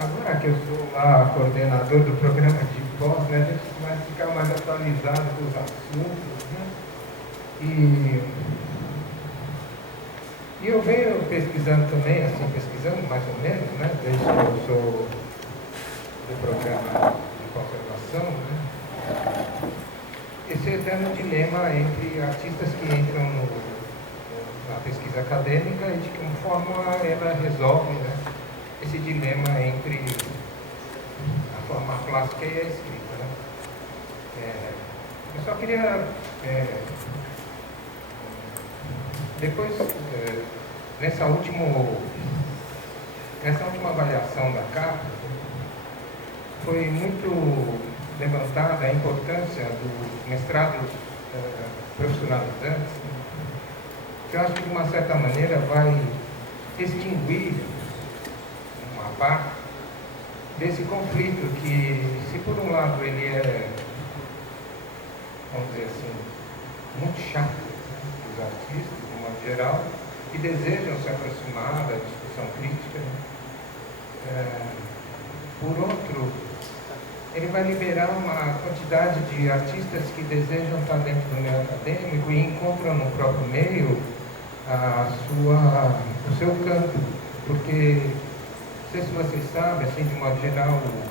Agora que eu sou lá coordenador do programa de pós, né, a gente vai ficar mais atualizado dos assuntos, né? E eu venho pesquisando também, assim, pesquisando mais ou menos, né, desde que eu sou do programa de conservação, né, esse eterno dilema entre artistas que entram na pesquisa acadêmica e de que forma ela resolve, né, esse dilema entre a forma clássica e a escrita, né. Eu só queria, depois, nessa última avaliação da capa, foi muito levantada a importância do mestrado profissionalizante, que eu acho que de uma certa maneira vai extinguir uma parte desse conflito que, se por um lado ele é, vamos dizer assim, muito chato dos artistas, de modo geral, que desejam se aproximar da discussão crítica, por outro, ele vai liberar uma quantidade de artistas que desejam estar dentro do meio acadêmico e encontram no próprio meio o seu campo, porque, não sei se vocês sabem, assim, de modo geral, o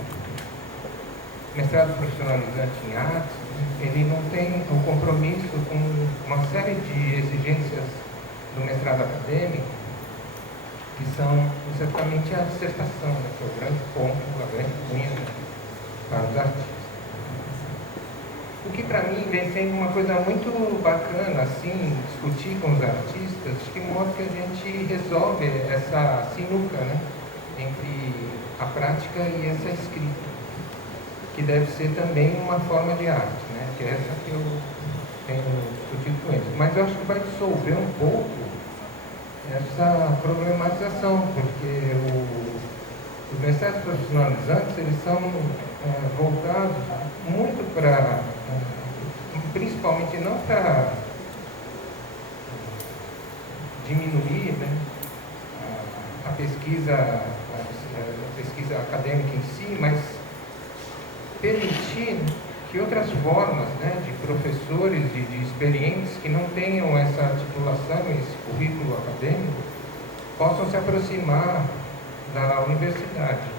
mestrado profissionalizante em artes, ele não tem um compromisso com uma série de exigências do mestrado acadêmico, que são exatamente a dissertação, né, que é o grande ponto, a grande cunha para os artistas. O que para mim vem sendo uma coisa muito bacana, assim, discutir com os artistas, de que modo que a gente resolve essa sinuca, né, entre a prática e essa escrita, que deve ser também uma forma de arte, né, que é essa que eu tenho discutido com eles. Mas eu acho que vai dissolver um pouco essa problematização, porque os mestrados profissionalizantes, eles são voltados muito para, principalmente não para diminuir, né, a pesquisa acadêmica em si, mas permitir que outras formas, né, de professores e de experientes que não tenham essa titulação, esse currículo acadêmico, possam se aproximar da universidade.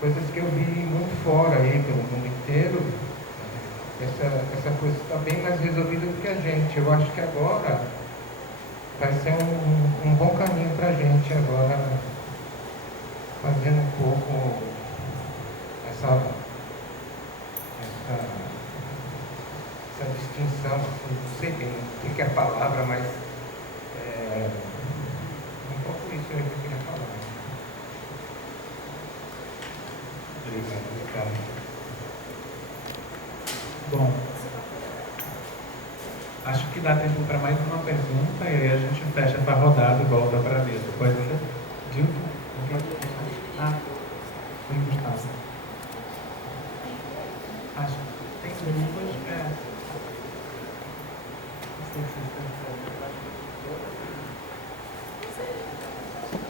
Coisas que eu vi muito fora aí, pelo mundo inteiro. Essa coisa está bem mais resolvida do que a gente. Eu acho que agora vai ser um bom caminho para a gente agora, fazendo um pouco essa distinção, assim, não sei bem o que é a palavra, mas um pouco isso aí que eu queria falar. Obrigado, Ricardo. Bom, acho que dá tempo para mais uma pergunta e aí a gente fecha essa rodada e volta para a mesa. Pode ser? Dilton? Foi Gustavo. Acho que tem perguntas. Não sei se vocês têm.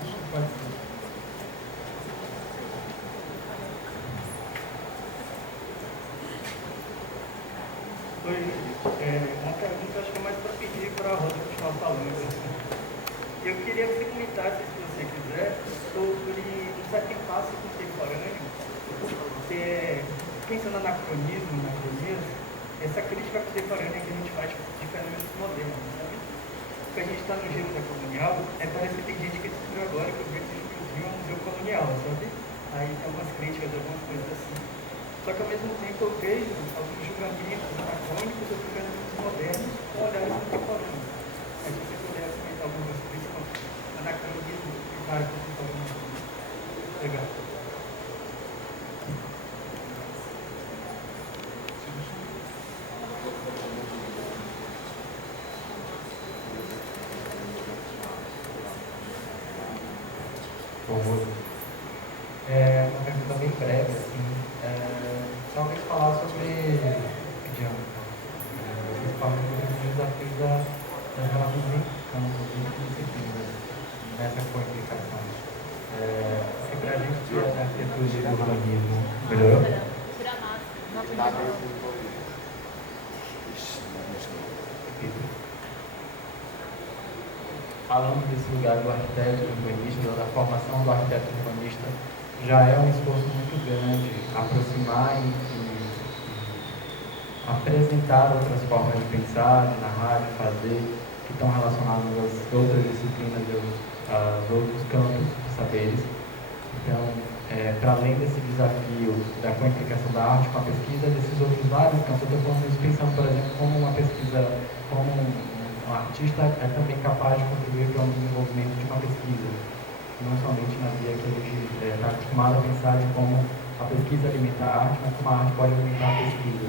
Acho que pode ser. Uma pergunta, acho que é mais para pedir para a Rosa continuar falando. Assim. Eu queria que você comentasse, se você quiser, sobre um certo impasse contemporâneo, que é, pensando no anacronismo, essa crítica contemporânea que a gente faz de fenômenos modernos, sabe? Porque a gente está no gênero colonial, parece que tem gente que descobriu agora que o British Museum é um museu colonial, sabe? Aí tem algumas críticas, algumas coisas assim. Só que ao mesmo tempo eu vejo alguns julgamentos anacrônicos sobre fenômenos modernos com olhares contemporâneos. Aí se você puder comentar alguma coisa sobre isso, anacronismo e vários contemporâneos. Legal. Uma pergunta bem breve, assim. Talvez falar sobre forma de os desafios das relações entre campos e disciplinas nessa comunicação. Se para a gente tirar da arquitetura e do urbanismo, melhorou? Falando desse lugar do arquiteto urbanista, da formação do arquiteto urbanista, já é um esforço muito grande aproximar e apresentar outras formas de pensar, de narrar, de fazer, que estão relacionadas às outras disciplinas e aos outros campos de saberes. Então, para além desse desafio da qualificação da arte com a pesquisa, desses outros vários campos, eu estou falando isso pensando, por exemplo, como uma pesquisa, como um artista é também capaz de contribuir para o desenvolvimento de uma pesquisa, não somente na via que a gente está acostumado a pensar de como a pesquisa alimenta a arte, mas como a arte pode alimentar a pesquisa,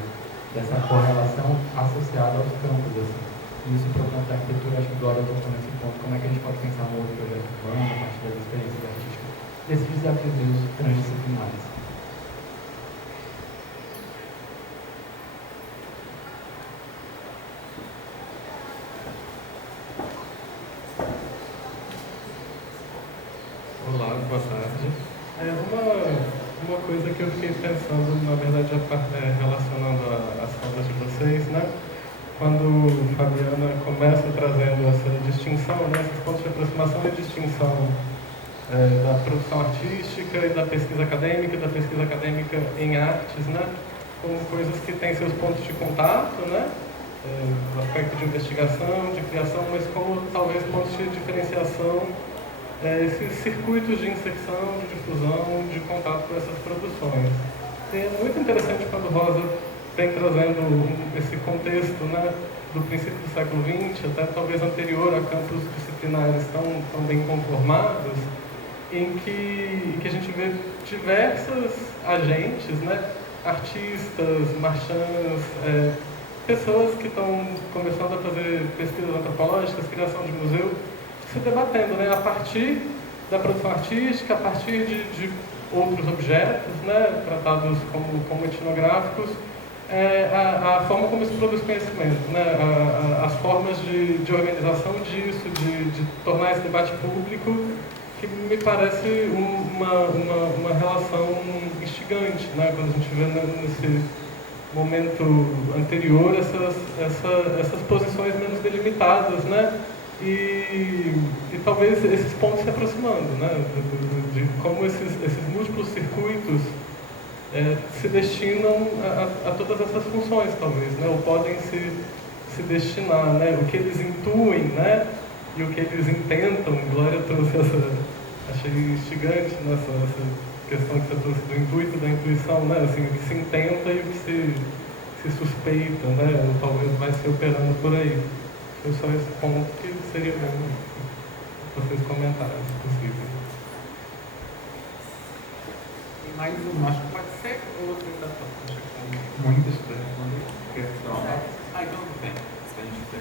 dessa correlação associada aos campos. Assim. E isso, portanto, da arquitetura, acho que Glória tocou nesse ponto, como é que a gente pode pensar um outro projeto urbano, a partir das experiências artísticas, desses desafios transdisciplinares. Olá, boa tarde. Uma coisa que eu fiquei pensando, na verdade, relacionando as falas de vocês, né? Quando Fabiana começa trazendo essa distinção, né, esses pontos de aproximação e distinção da produção artística e da pesquisa acadêmica em artes, né? Como coisas que têm seus pontos de contato, né? No aspecto de investigação, de criação, mas como talvez pontos de diferenciação, esses circuitos de inserção, de difusão, de contato com essas produções. E é muito interessante quando Rosa vem trazendo esse contexto, né, do princípio do século XX, até talvez anterior a campos disciplinares tão bem conformados, em que a gente vê diversos agentes, né, artistas, marchands, pessoas que estão começando a fazer pesquisas antropológicas, criação de museu, se debatendo, né, a partir da produção artística, a partir de outros objetos, né, tratados como etnográficos, a forma como se produz conhecimento, né, as formas de organização disso, de tornar esse debate público, que me parece uma relação instigante, né, quando a gente vê nesse momento anterior essas posições menos delimitadas, né, e talvez esses pontos se aproximando, né, de como esses múltiplos circuitos se destinam a todas essas funções, talvez, né, ou podem se destinar, né, o que eles intuem, né, e o que eles intentam. Glória trouxe achei instigante nessa questão que você trouxe do intuito, da intuição, né, assim, o que se intenta e o que se suspeita, né, ou talvez vai se operando por aí. Foi só esse ponto que seria bom vocês comentarem, se possível. Tem mais um, acho que pode ser, ou você ainda está com muitas para responder? Questão. Então não tem. Se a gente tem.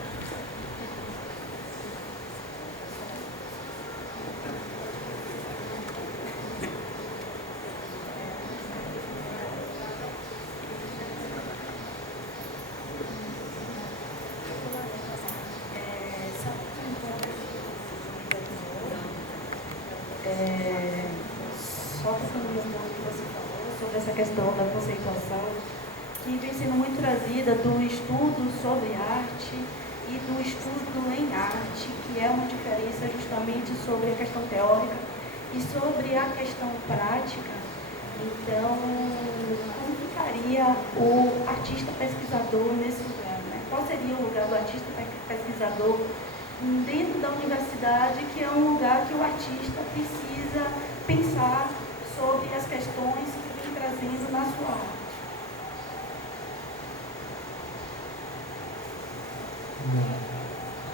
Só seguindo um pouco que você falou sobre essa questão da conceituação, que vem sendo muito trazida do estudo sobre arte e do estudo em arte, que é uma diferença justamente sobre a questão teórica e sobre a questão prática. Então, como ficaria o artista pesquisador nesse lugar, né? Qual seria o lugar do artista pesquisador dentro da universidade, que é um lugar que o artista precisa pensar sobre as questões que vem trazendo na sua arte?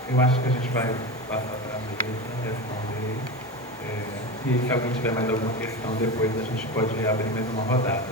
Eu acho que a gente vai passar para a mesa, responder. E se alguém tiver mais alguma questão depois, a gente pode abrir mais uma rodada.